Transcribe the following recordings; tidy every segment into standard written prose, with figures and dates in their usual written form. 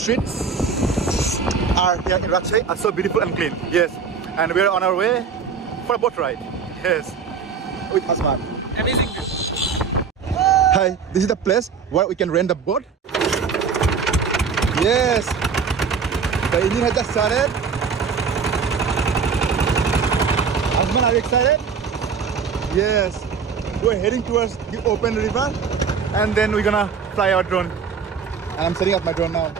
streets are here in Rajshahi are so beautiful and clean. Yes, and we're on our way for a boat ride. Yes, with Asman. Amazing view. Hi, this is the place where we can rent a boat. Yes, the engine has just started. Asman, are you excited? Yes, we're heading towards the open river and then we're gonna fly our drone. And I'm setting up my drone now.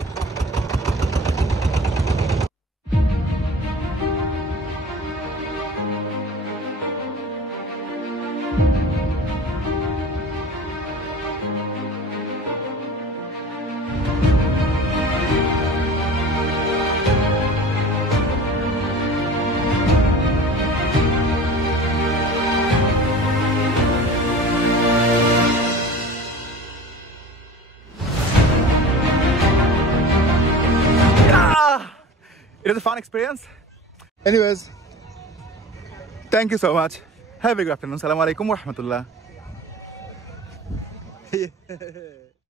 It was a fun experience. Anyways, thank you so much. Have a good afternoon. Assalamualaikum warahmatullah.